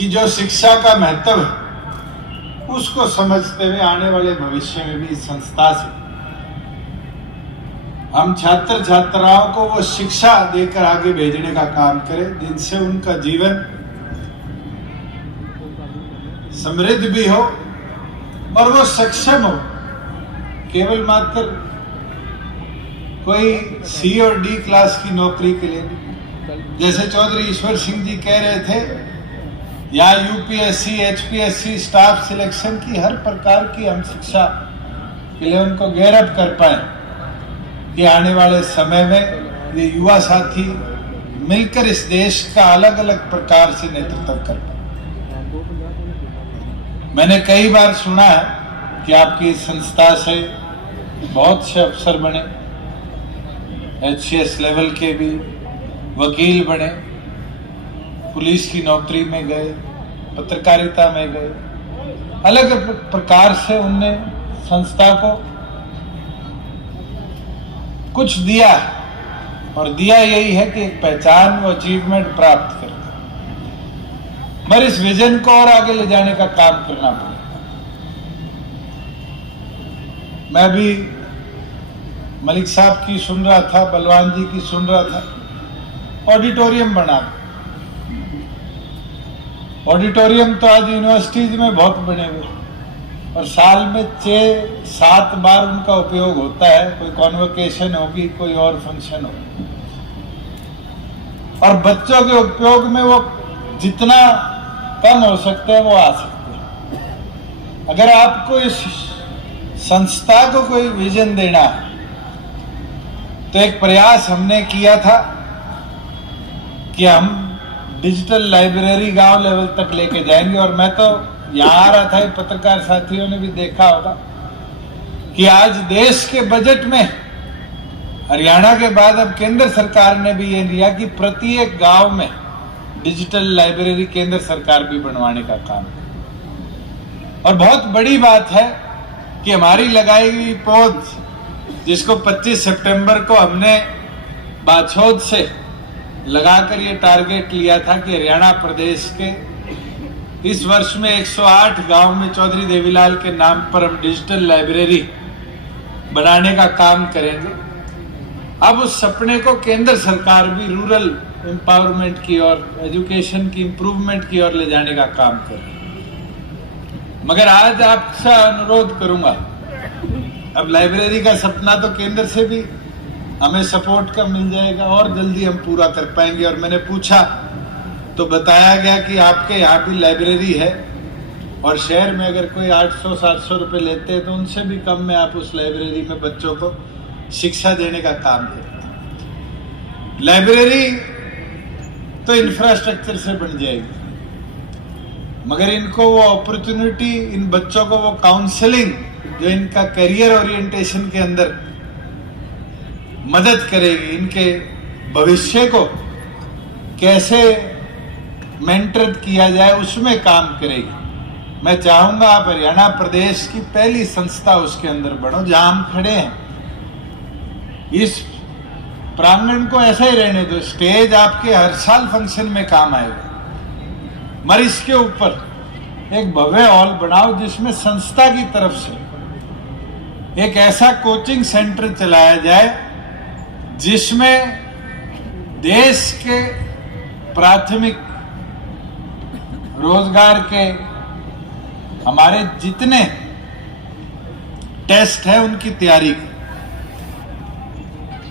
कि जो शिक्षा का महत्व है उसको समझते हुए आने वाले भविष्य में भी इस संस्था से हम छात्र छात्राओं को वो शिक्षा देकर आगे भेजने का काम करें जिनसे उनका जीवन समृद्ध भी हो और वो सक्षम हो। केवल मात्र कोई सी और डी क्लास की नौकरी के लिए, जैसे चौधरी ईश्वर सिंह जी कह रहे थे, या यूपीएससी एचपीएससी स्टाफ सिलेक्शन की हर प्रकार की हम शिक्षा के लिए उनको गेयरअप कर पाए कि आने वाले समय में ये युवा साथी मिलकर इस देश का अलग अलग प्रकार से नेतृत्व कर पाए। मैंने कई बार सुना है कि आपकी संस्था से बहुत से अफसर बने, HCS लेवल के भी वकील बने, पुलिस की नौकरी में गए, पत्रकारिता में गए, अलग प्रकार से उनने संस्था को कुछ दिया और दिया यही है कि एक पहचान व अचीवमेंट प्राप्त कर, मगर इस विजन को और आगे ले जाने का काम करना पड़ेगा। मैं भी मलिक साहब की सुन रहा था, बलवान जी की सुन रहा था, ऑडिटोरियम बना। ऑडिटोरियम तो आज यूनिवर्सिटीज में बहुत बने हुए और साल में 6-7 बार उनका उपयोग होता है, कोई कॉन्वोकेशन होगी, कोई और फंक्शन होगी, और बच्चों के उपयोग में वो जितना कम हो सकते हैं वो आ सकते हैं। अगर आपको इस संस्था को कोई विजन देना है तो एक प्रयास हमने किया था कि हम डिजिटल लाइब्रेरी गांव लेवल तक लेके जाएंगे। और मैं तो यहाँ आ रहा था, पत्रकार साथियों ने भी देखा होगा कि आज देश के बजट में हरियाणा के बाद अब केंद्र सरकार ने भी ये लिया कि प्रत्येक गांव में डिजिटल लाइब्रेरी केंद्र सरकार भी बनवाने का काम है। और बहुत बड़ी बात है कि हमारी लगाई हुई पौध, जिसको 25 सितंबर को हमने बाछौद से लगाकर ये टारगेट लिया था कि हरियाणा प्रदेश के इस वर्ष में 108 गांव में चौधरी देवीलाल के नाम पर हम डिजिटल लाइब्रेरी बनाने का काम करेंगे। अब उस सपने को केंद्र सरकार भी रूरल एम्पावरमेंट की और एजुकेशन की इंप्रूवमेंट की ओर ले जाने का काम कर रही है। मगर आज आपसे अनुरोध करूंगा, अब लाइब्रेरी का सपना तो केंद्र से भी हमें सपोर्ट का मिल जाएगा और जल्दी हम पूरा कर पाएंगे। और मैंने पूछा तो बताया गया कि आपके यहाँ भी लाइब्रेरी है और शहर में अगर कोई 800-700 रुपए लेते हैं तो उनसे भी कम में आप उस लाइब्रेरी में बच्चों को शिक्षा देने का काम करें। लाइब्रेरी तो इंफ्रास्ट्रक्चर से बन जाएगी, मगर इनको वो अपॉर्चुनिटी, इन बच्चों को वो काउंसलिंग जो इनका करियर ओरिएंटेशन के अंदर मदद करेगी, इनके भविष्य को कैसे मेंटर किया जाए उसमें काम करेगी। मैं चाहूंगा आप हरियाणा प्रदेश की पहली संस्था उसके अंदर बढ़ो। जहां हम खड़े हैं इस प्रांगण को ऐसा ही रहने दो, स्टेज आपके हर साल फंक्शन में काम आएगा, मगर इसके ऊपर एक भव्य हॉल बनाओ जिसमें संस्था की तरफ से एक ऐसा कोचिंग सेंटर चलाया जाए जिसमें देश के प्राथमिक रोजगार के हमारे जितने टेस्ट है उनकी तैयारी।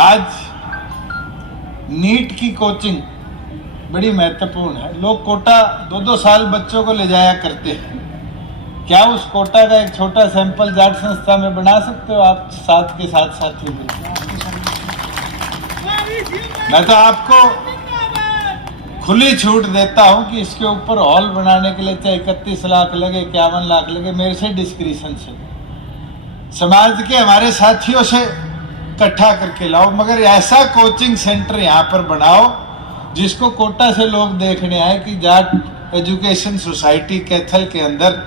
आज नीट की कोचिंग बड़ी महत्वपूर्ण है। लोग कोटा 2-2 साल बच्चों को ले जाया करते हैं। क्या उस कोटा का एक छोटा सैंपल जाट संस्था में बना सकते हो आप साथ के साथ साथी मिलकर? मैं तो आपको खुली छूट देता हूं कि इसके ऊपर हॉल बनाने के लिए चाहे 31 लाख लगे, 51 लाख लगे, मेरे से डिस्क्रिशन से, समाज के हमारे साथियों से इकट्ठा करके लाओ, मगर ऐसा कोचिंग सेंटर यहाँ पर बनाओ जिसको कोटा से लोग देखने आए कि जाट एजुकेशन सोसाइटी कैथल के अंदर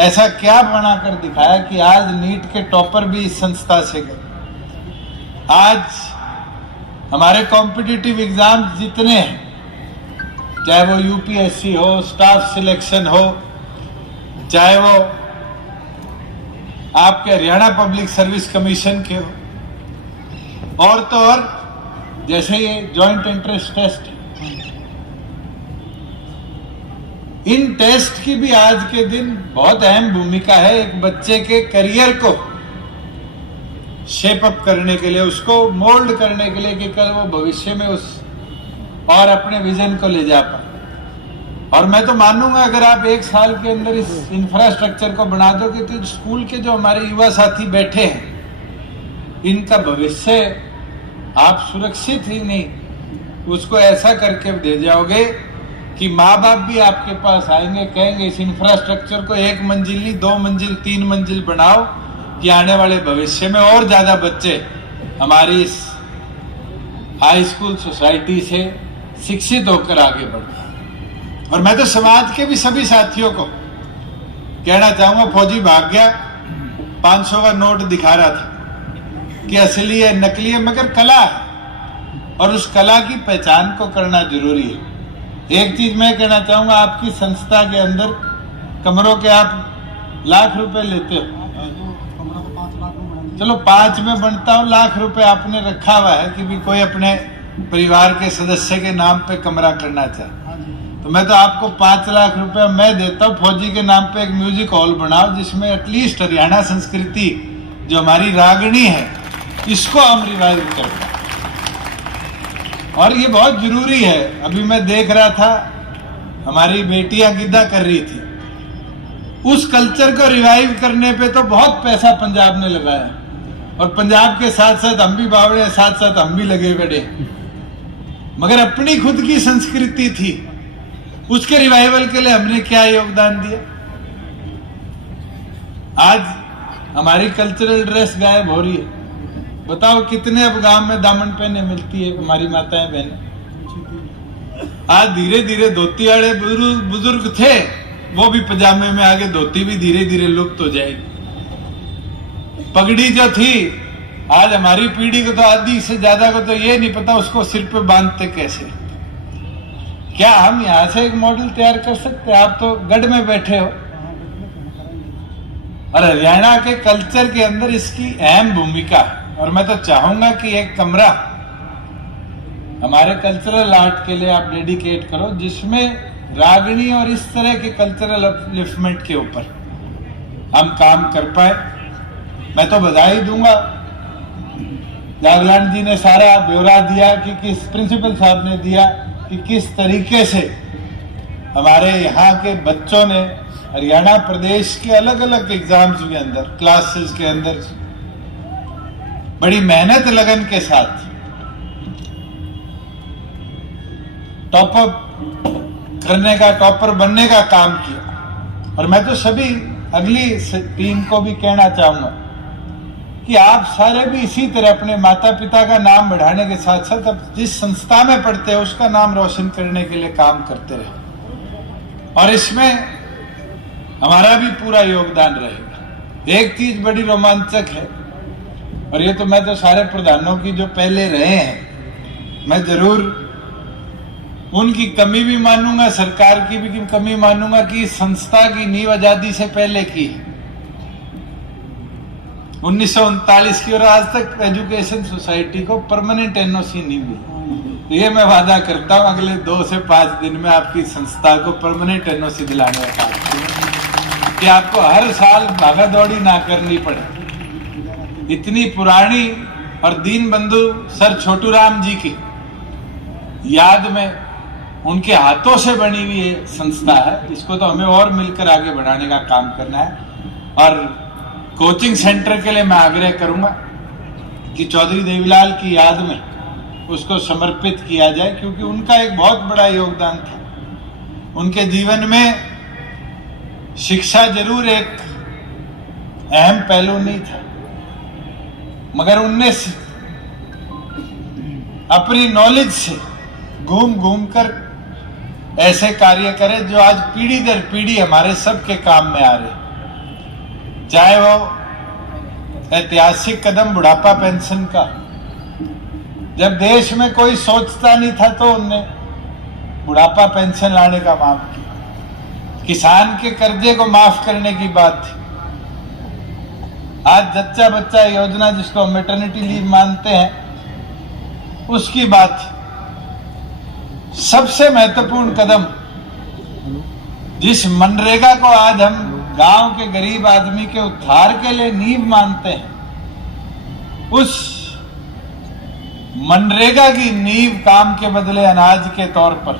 ऐसा क्या बनाकर दिखाया कि आज नीट के टॉपर भी इस संस्था से गए। आज हमारे कॉम्पिटिटिव एग्जाम जितने हैं चाहे वो यूपीएससी हो, स्टाफ सिलेक्शन हो, चाहे वो आपके हरियाणा पब्लिक सर्विस कमीशन के हो, और तो और जैसे ये जॉइंट एंट्रेंस टेस्ट, इन टेस्ट की भी आज के दिन बहुत अहम भूमिका है एक बच्चे के करियर को शेप अप करने के लिए, उसको मोल्ड करने के लिए कि कल वो भविष्य में उस और अपने विजन को ले जा पाए। और मैं तो मानूंगा अगर आप 1 साल के अंदर इस इंफ्रास्ट्रक्चर को बना दोगे तो स्कूल के जो हमारे युवा साथी बैठे हैं इनका भविष्य आप सुरक्षित ही नहीं, उसको ऐसा करके दे जाओगे कि माँ बाप भी आपके पास आएंगे, कहेंगे इस इंफ्रास्ट्रक्चर को 1 मंजिल नहीं 2 मंजिल 3 मंजिल बनाओ कि आने वाले भविष्य में और ज्यादा बच्चे हमारी इस हाई स्कूल सोसाइटी से शिक्षित होकर आगे बढ़े। और मैं तो समाज के भी सभी साथियों को कहना चाहूंगा, फौजी भाग गया 500 का नोट दिखा रहा था कि असली है नकली है, मगर कला है और उस कला की पहचान को करना जरूरी है। एक चीज मैं कहना चाहूंगा, आपकी संस्था के अंदर कमरों के आप लाख रुपए लेते हो, चलो 5 में बनता हो, लाख रुपए आपने रखा हुआ है कि भी कोई अपने परिवार के सदस्य के नाम पे कमरा करना चाहे, तो मैं तो आपको 5 लाख रुपए मैं देता हूँ, फौजी के नाम पे एक म्यूजिक हॉल बनाओ जिसमें एटलीस्ट हरियाणा संस्कृति जो हमारी रागनी है इसको हम रिवाइव करें। और ये बहुत जरूरी है। अभी मैं देख रहा था हमारी बेटियां गिद्दा कर रही थी, उस कल्चर को रिवाइव करने पे तो बहुत पैसा पंजाब ने लगाया, और पंजाब के साथ साथ हम भी बावड़े, साथ साथ हम भी लगे बड़े, मगर अपनी खुद की संस्कृति थी उसके रिवाइवल के लिए हमने क्या योगदान दिया। आज हमारी कल्चरल ड्रेस गायब हो रही है, बताओ कितने अब गांव में दामन पहने मिलती है हमारी माताएं बहनें। आज धीरे धीरे धोती वाले बुजुर्ग थे वो भी पजामे में आगे, धोती भी धीरे धीरे लुप्त हो जाएगी। पगड़ी जो थी आज हमारी पीढ़ी को तो आधी से ज्यादा को तो ये नहीं पता उसको सिर पे बांधते कैसे। क्या हम यहां से एक मॉडल तैयार कर सकते हैं? आप तो गढ़ में बैठे हो, और हरियाणा के कल्चर के अंदर इसकी अहम भूमिका है। और मैं तो चाहूंगा कि एक कमरा हमारे कल्चरल आर्ट के लिए आप डेडिकेट करो जिसमें रागनी और इस तरह के कल्चरल अपलिफ्टमेंट के ऊपर हम काम कर पाए। मैं तो बधाई दूंगा, जागलान जी ने सारा ब्यौरा दिया कि किस प्रिंसिपल साहब ने दिया कि किस तरीके से हमारे यहाँ के बच्चों ने हरियाणा प्रदेश के अलग अलग एग्जाम्स के अंदर, क्लासेस के अंदर बड़ी मेहनत लगन के साथ टॉपअप करने का, टॉपर बनने का काम किया। और मैं तो सभी अगली टीम को भी कहना चाहूंगा कि आप सारे भी इसी तरह अपने माता पिता का नाम बढ़ाने के साथ साथ अब जिस संस्था में पढ़ते हैं उसका नाम रोशन करने के लिए काम करते रहे, और इसमें हमारा भी पूरा योगदान रहेगा। एक चीज बड़ी रोमांचक है, और ये तो मैं तो सारे प्रधानों की जो पहले रहे हैं, मैं जरूर उनकी कमी भी मानूंगा, सरकार की भी कमी मानूंगा कि संस्था की नींव आजादी से पहले की 1939 की, और आज तक एजुकेशन सोसाइटी को परमानेंट एनओसी नहीं मिली। तो ये मैं वादा करता हूं अगले 2 से 5 दिन में आपकी संस्था को परमानेंट एनओसी दिलाने का, कि आपको हर साल भागा दौड़ी ना करनी पड़े। इतनी पुरानी और दीन बंधु सर छोटू राम जी की याद में उनके हाथों से बनी हुई ये संस्था है, इसको तो हमें और मिलकर आगे बढ़ाने का काम करना है। और कोचिंग सेंटर के लिए मैं आग्रह करूंगा कि चौधरी देवीलाल की याद में उसको समर्पित किया जाए, क्योंकि उनका एक बहुत बड़ा योगदान था। उनके जीवन में शिक्षा जरूर एक अहम पहलू नहीं था, मगर उनने अपनी नॉलेज से घूम घूम कर ऐसे कार्य करे जो आज पीढ़ी दर पीढ़ी हमारे सबके काम में आ रहे। चाहे वो ऐतिहासिक कदम बुढ़ापा पेंशन का, जब देश में कोई सोचता नहीं था तो उनने बुढ़ापा पेंशन लाने का मांग किया, किसान के कर्जे को माफ करने की बात थी। आज जच्चा बच्चा योजना जिसको मैटरनिटी लीव मानते हैं उसकी बात थी। सबसे महत्वपूर्ण कदम जिस मनरेगा को आज हम गांव के गरीब आदमी के उद्धार के लिए नींव मानते हैं, उस मनरेगा की नींव काम के बदले अनाज के तौर पर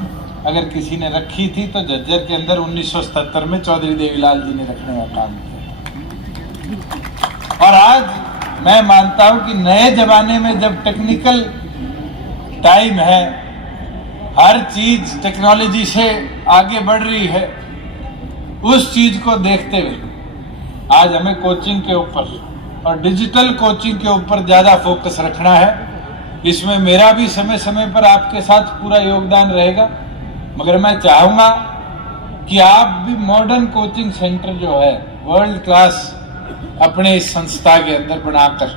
अगर किसी ने रखी थी तो झज्जर के अंदर 1977 में चौधरी देवीलाल जी ने रखने का काम किया। और आज मैं मानता हूं कि नए जमाने में जब टेक्निकल टाइम है, हर चीज टेक्नोलॉजी से आगे बढ़ रही है, उस चीज को देखते हुए आज हमें कोचिंग के ऊपर और डिजिटल कोचिंग के ऊपर ज्यादा फोकस रखना है। इसमें मेरा भी समय समय पर आपके साथ पूरा योगदान रहेगा, मगर मैं चाहूंगा कि आप भी मॉडर्न कोचिंग सेंटर जो है वर्ल्ड क्लास अपने इस संस्था के अंदर बनाकर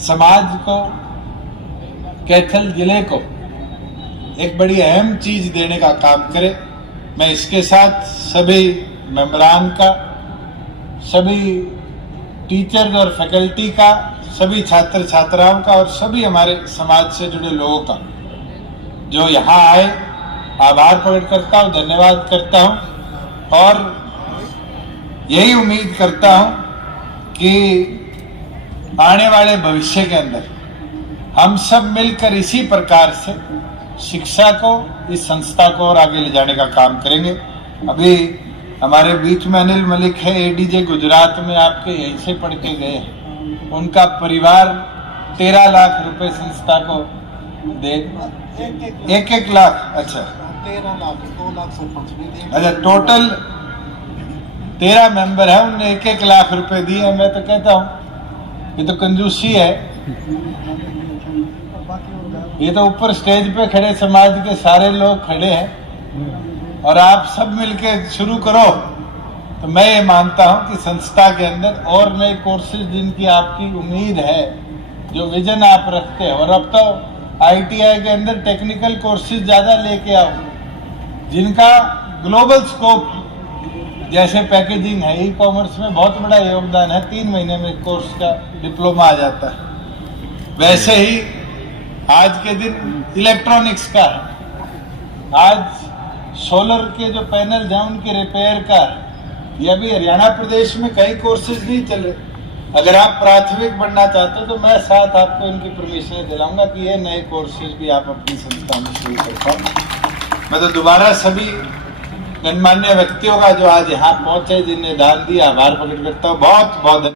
समाज को, कैथल जिले को एक बड़ी अहम चीज देने का काम करें। मैं इसके साथ सभी मेंबरान का, सभी टीचर्स और फैकल्टी का, सभी छात्र छात्राओं का और सभी हमारे समाज से जुड़े लोगों का जो यहाँ आए आभार प्रकट करता हूँ, धन्यवाद करता हूँ और यही उम्मीद करता हूँ कि आने वाले भविष्य के अंदर हम सब मिलकर इसी प्रकार से शिक्षा को, इस संस्था को और आगे ले जाने का काम करेंगे। अभी हमारे बीच में अनिल मलिक है, एडीजे गुजरात में आपके यहीं से पढ़ के गए हैं। उनका परिवार 13 लाख रुपए संस्था को दे, एक लाख, अच्छा 13 लाख, 2 लाख सरपंच, अच्छा टोटल 13 मेंबर है, उनने 1 लाख रुपए दिए। मैं तो कहता हूँ ये तो कंजूसी है। ये तो ऊपर स्टेज पे खड़े समाज के सारे लोग खड़े हैं और आप सब मिलके शुरू करो तो मैं ये मानता हूं कि संस्था के अंदर और नए कोर्सेज जिनकी आपकी उम्मीद है, जो विजन आप रखते हैं, और अब तो आईटीआई के अंदर टेक्निकल कोर्सेज ज्यादा लेके आओ जिनका ग्लोबल स्कोप, जैसे पैकेजिंग है, ई कॉमर्स में बहुत बड़ा योगदान है, 3 महीने में कोर्स का डिप्लोमा आ जाता है। वैसे ही आज के दिन इलेक्ट्रॉनिक्स का है, आज सोलर के जो पैनल हैं उनके रिपेयर का है। ये अभी हरियाणा प्रदेश में कई कोर्सेज नहीं चल रहे। अगर आप प्राथमिक बनना चाहते हो तो मैं साथ आपको इनकी परमिशन दिलाऊंगा कि ये नए कोर्सेज भी आप अपनी संस्था में शुरू कर पाओ। मैं तो दोबारा सभी गणमान्य व्यक्तियों का जो आज यहाँ पहुंचे, जिन्हें दान दिया, आभार प्रकट करता हूँ। बहुत बहुत